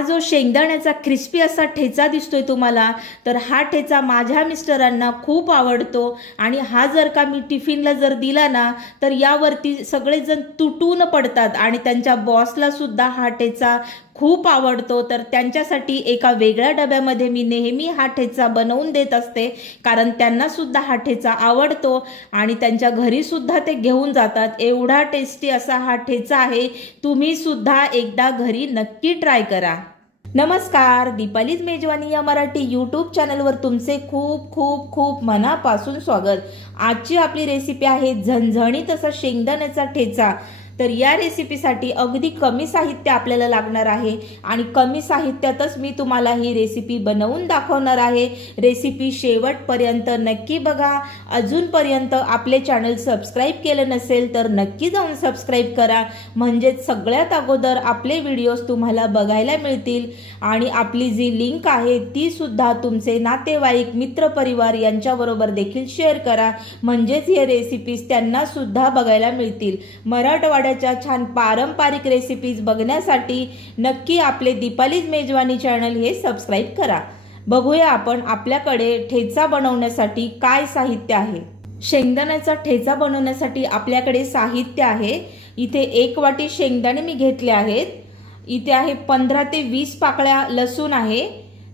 हा जो शेंगदाण्याचा क्रिस्पी असा ठेचा दिसतोय तुम्हाला, तर हा ठेचा माझ्या मिस्टरांना खूप आवडतो आणि हा जर का मी टिफिनला जर दिला ना तर यावरती सगळेजण तुटून पडतात आणि त्यांच्या बॉसला सुद्धा हा ठेचा खूप आवडतो। तर त्यांच्यासाठी एका वेगळ्या डब्यामध्ये मी नेहमी हा ठेचा बनवून देत असते, कारण त्यांना सुद्धा हा ठेचा आवडतो आणि त्यांच्या घरी सुद्धा ते घेऊन जातात। एवढा टेस्टी असा हा ठेचा आहे, तुम्ही सुद्धा एकदा घरी नक्की ट्राय करा। नमस्कार, दीपालीज मेजवानी या मराठी यूट्यूब चॅनलवर तुमचे खूप खूप खूप मनापासून स्वागत। आजची आपली रेसिपी आहे झणझणीत असा शेंगदाण्याचा ठेचा। तर या रेसिपीसाठी अगदी कमी साहित्य आपल्याला लागणार आहे आणि कमी साहित्यातच मी तुम्हाला ही रेसिपी बनवून दाखवणार आहे। रेसिपी शेवटपर्यंत नक्की बघा। अजूनपर्यंत आपले चॅनल सबस्क्राइब केले नसेल तर नक्की जाऊन सबस्क्राइब करा, म्हणजे सगळ्यात अगोदर आपले व्हिडिओज तुम्हाला बघायला मिळतील आणि आपली जी लिंक आहे ती सुद्धा तुमचे नातेवाईक मित्रपरिवार यांच्याबरोबर देखील शेअर करा, म्हणजेच हे रेसिपीज त्यांना सुद्धा बघायला मिळतील। मराठवाड्याच्या छान पारंपरिक रेसिपीज बघण्यासाठी नक्की आपले दीपालीज मेजवानी चॅनल हे सबस्क्राइब करा। बघूया आपण आपल्याकडे ठेचा बनवण्यासाठी काय साहित्य आहे। शेंगदाण्याचा ठेचा बनवण्यासाठी आपल्याकडे साहित्य आहे। इथे 1 वाटी शेंगदाणे मी घेतले आहेत। इथे आहे 15 ते 20 पाकळ्या लसूण आहे।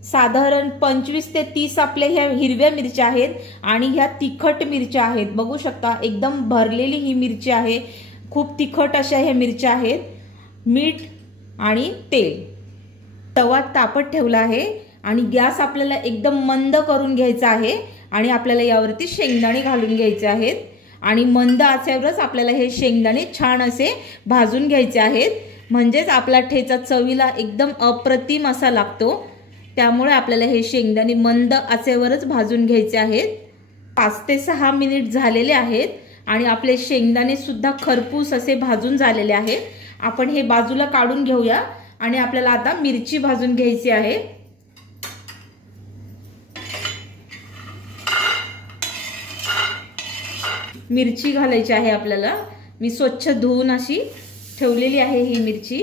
साधारण 25 ते 30 आपल्या ह्या हिरव्या मिरच्या आहेत आणि ह्या तिखट मिरच्या आहेत। बघू शकता एकदम भरलेली ही मिरची आहे, खूप तिखट अशा ह्या मिरच्या आहेत। मीठ आणि तेल, तवा तापत ठेवला आहे आणि गॅस आपल्याला एकदम मंद करून घ्यायचा आहे आणि आपल्याला यावरती शेंगदाणे घालून घ्यायचे आहेत आणि मंद आचेवरच आपल्याला हे शेंगदाणे छान असे भाजून घ्यायचे आहेत, म्हणजेच आपला ठेचा चवीला एकदम अप्रतिम असा लागतो। त्यामुळे आपल्याला हे शेंगदाणे मंद आचेवरच भाजून घ्यायचे आहेत। 5 ते 6 मिनिट झालेले आहेत आणि आपले शेंगदाणे सुद्धा खरपूस असे भाजून झालेले आहेत। आपण हे बाजूला काढून घेऊया आणि आपल्याला आता मिरची भाजून घ्यायची आहे। मिरची घालायची आहे आपल्याला। मी स्वच्छ धुवून अशी ठेवलेली आहे ही मिरची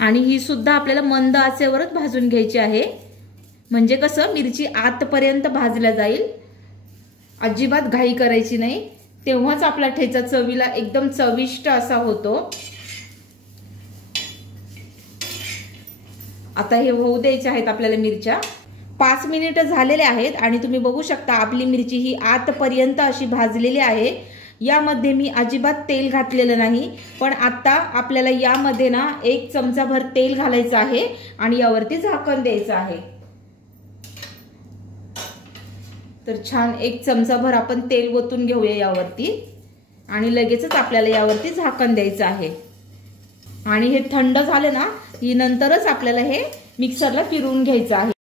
आणि ही सुद्धा आपल्याला मंद आचेवरच भाजून घ्यायची आहे, म्हणजे कसं मिरची आतपर्यंत भाजल्या जाईल। अजिबात घाई करायची नाही, तेव्हाच आपला ठेचा चवीला एकदम चविष्ट असा होतो। आता हे होऊ द्यायचे आहेत आपल्याला मिरच्या। 5 मिनिट झालेले आहेत आणि तुम्ही बघू शकता आपली मिरची ही आतपर्यंत अशी भाजलेली आहे। यामध्ये मी अजिबात तेल घातलेलं नाही, पण आता आपल्याला यामध्ये ना 1 चमचाभर तेल घालायचं आहे आणि यावरती झाकण द्यायचं आहे। तर छान 1 चमचाभर आपण तेल ओतून घेऊया यावरती आणि लगेचच आपल्याला यावरती झाकण द्यायचं आहे आणि हे थंड झाले ना की नंतरच आपल्याला हे मिक्सरला फिरवून घ्यायचं आहे।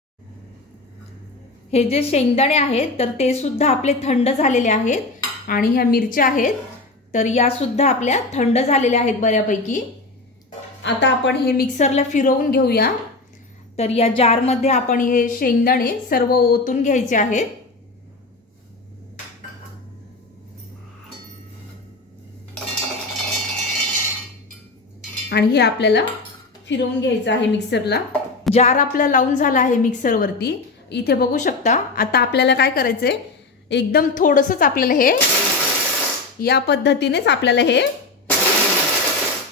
हे जे शेंगदाणे आहेत तर ते सुद्धा आपले थंड झालेले आहेत आणि ह्या मिरच्या आहेत तर या सुद्धा आपल्या थंड झालेल्या आहेत बऱ्यापैकी। आता आपण हे मिक्सरला फिरवून घेऊया। तर या जारमध्ये आपण हे शेंगदाणे सर्व ओतून घ्यायचे आहेत आणि हे आपल्याला फिरवून घ्यायचं आहे मिक्सरला। जार आपला लावून झाला आहे मिक्सरवरती, इथे बघू शकता। आता आपल्याला काय करायचंय, एकदम थोडंसंच आपल्याला हे या पद्धतीनेच आपल्याला हे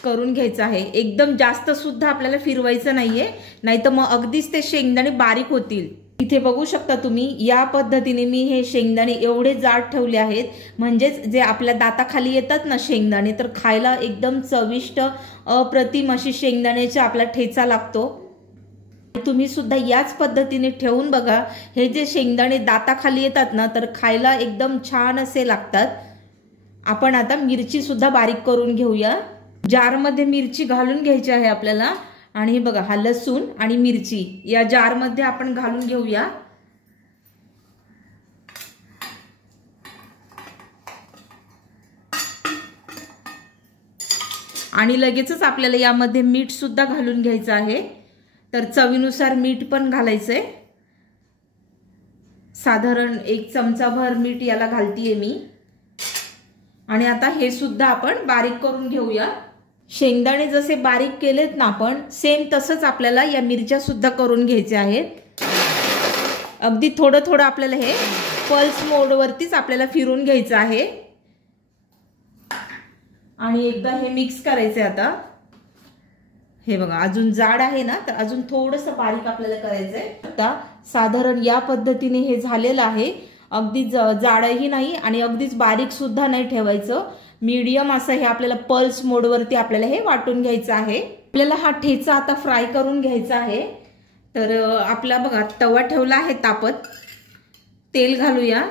करून घ्यायचं आहे। एकदम जास्त सुद्धा आपल्याला फिरवायचं नाहीये, नाहीतर मग अगदीच ते शेंगदाणे बारीक होतील। इथे बघू शकता तुम्ही, या पद्धतीने मी हे शेंगदाणे एवढे जाड ठेवले आहेत, म्हणजेच जे आपल्या दाताखाली येतात ना शेंगदाणे, तर खायला एकदम चविष्ट अप्रतिम अशी शेंगदाण्याचा आपला ठेचा लागतो। तुम्ही सुद्धा याच पद्धतीने ठेवून बघा। हे जे शेंगदाणे दाताखाली येतात ना तर खायला एकदम छान असे लागतात। आपण आता मिरची सुद्धा बारीक करून घेऊया। जारमध्ये मिरची घालून घ्यायची आहे आपल्याला आणि हे बघा, हा लसूण आणि मिरची या जारमध्ये आपण घालून घेऊया। आणि लगेचच आपल्याला यामध्ये मीठ सुद्धा घालून घ्यायचं आहे। तर चवीनुसार मीठ पण घालायचंय। साधारण 1 चमचाभर मीठ याला घालतीये मी आणि आता हे सुद्धा आपण बारीक करून घेऊया। शेंगदाणे जसे बारीक केलेत ना आपण, सेम तसंच आपल्याला या मिरच्या सुद्धा करून घ्यायच्या आहेत। अगदी थोडं थोडं आपल्याला हे पल्स मोडवरतीच आपल्याला फिरून घ्यायचं आहे आणि एकदा हे मिक्स करायचं। आता हे बघा अजून जाड आहे ना, तर अजून थोडंसं बारीक आपल्याला करायचंय। आता साधारण या पद्धतीने हे झालेलं आहे। अगदी जाडही नाही आणि अगदीच बारीक सुद्धा नाही ठेवायचं, मीडियम असं हे आपल्याला पल्स मोडवरती आपल्याला हे वाटून घ्यायचं आहे। आपल्याला हा ठेचा आता फ्राय करून घ्यायचा आहे। तर आपला बघा तवा ठेवला आहे तापत, तेल घालूया।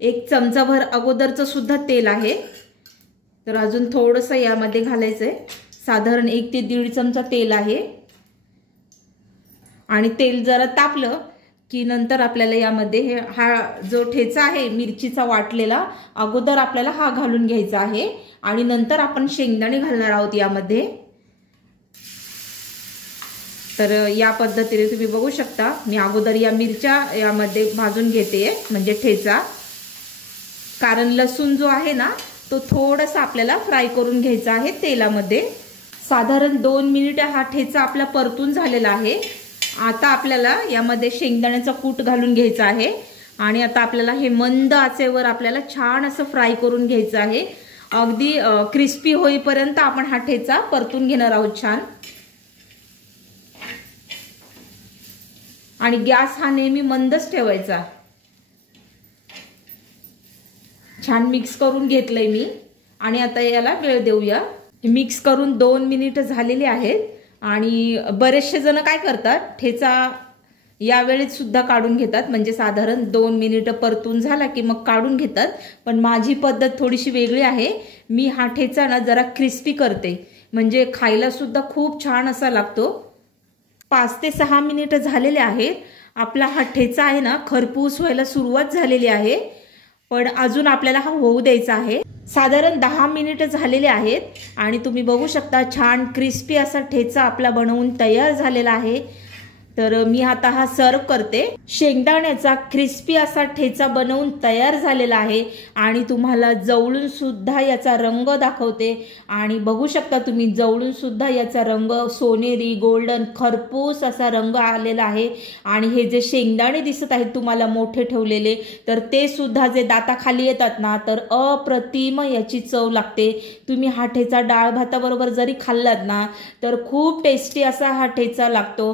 1 चमचाभर अगोदरचं सुद्धा तेल आहे, तर अजून थोडंसं यामध्ये घालायचंय। साधारण 1 ते 1.5 चमचा तेल आहे आणि तेल जरा तापलं की नंतर आपल्याला यामध्ये हा जो ठेचा आहे मिरचीचा वाटलेला, अगोदर आपल्याला हा घालून घ्यायचा आहे आणि नंतर आपण शेंगदाणे घालणार आहोत यामध्ये। तर या पद्धतीने तुम्ही बघू शकता, मी अगोदर या मिरच्या यामध्ये भाजून घेते म्हणजे ठेचा, कारण लसूण जो आहे ना तो थोडासा आपल्याला फ्राय करून घ्यायचा आहे तेलामध्ये। साधारण 2 मिनिट हा ठेचा आपला परतून झालेला आहे। आता आपल्याला यामध्ये शेंगदाण्याचा कूट घालून घ्यायचा आहे आणि आता आपल्याला हे मंद आचेवर आपल्याला छान असं फ्राय करून घ्यायचं आहे। अगदी क्रिस्पी होईपर्यंत आपण हा ठेचा परतून घेणार आहोत छान। आणि गॅस हा नेहमी मंदच ठेवायचा। छान मिक्स करून घेतलंय मी आणि आता याला वेळ देऊया। मिक्स करून 2 मिनिट झालेली आहेत आणि बरेचसे जण काय करतात, ठेचा यावेळेत सुद्धा काढून घेतात, म्हणजे साधारण 2 मिनिट परतून झाला की मग काढून घेतात। पण माझी पद्धत थोडीशी वेगळी आहे। मी हा ठेचा ना जरा क्रिस्पी करते, म्हणजे खायला सुद्धा खूप छान असा लागतो। 5 ते 6 मिनिट झालेले आहेत। आपला हा ठेचा आहे ना खरपूस व्हायला सुरुवात झालेली आहे, पण अजून आपल्याला हा होऊ द्यायचा आहे। साधारण 10 मिनिट झालेले आहेत आणि तुम्ही बघू शकता छान क्रिस्पी असा ठेचा आपला बनवून तयार झालेला आहे। तर मी आता हा सर्व करते। शेंगदाण्याचा क्रिस्पी असा ठेचा बनवून तयार झालेला आहे आणि तुम्हाला जवळून सुद्धा याचा रंग दाखवते आणि बघू शकता तुम्ही जवळून सुद्धा याचा रंग सोनेरी गोल्डन खरपूस असा रंग आलेला आहे। आणि हे जे शेंगदाणे दिसत आहेत तुम्हाला मोठे ठेवलेले, तर ते सुद्धा जे दाताखाली येतात ना, तर अप्रतिम याची चव लागते। तुम्ही हा ठेचा डाळ भाताबरोबर जरी खाल्लात ना तर खूप टेस्टी असा हा ठेचा लागतो।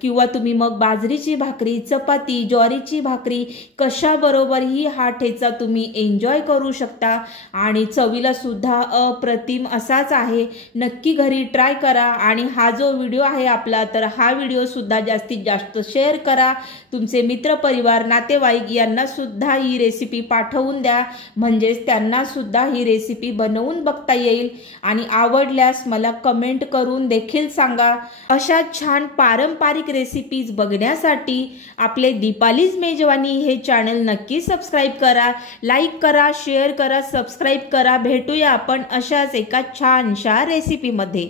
किंवा तुम्ही मग बाजरीची भाकरी, चपाती, ज्वारीची भाकरी कशाबरोबरही हा ठेचा तुम्ही एन्जॉय करू शकता आणि चवीला सुद्धा अप्रतिम असाच आहे। नक्की घरी ट्राय करा आणि हा जो व्हिडिओ आहे आपला, तर हा व्हिडिओ सुद्धा जास्तीत जास्त शेअर करा। तुमचे मित्र परिवार नातेवाईक यांना सुद्धा ही रेसिपी पाठवून द्या, म्हणजेच त्यांना सुद्धा ही रेसिपी बनवून बघता येईल आणि आवडल्यास मला कमेंट करून देखील सांगा। अशा छान पारंपरिक रेसिपीज बघण्यासाठी आपले दीपालीज मेजवानी हे चॅनल नक्की सबस्क्राइब करा, लाईक करा, शेअर करा, सबस्क्राइब करा। भेटूया आपण अशाच एका छानशा रेसिपीमध्ये।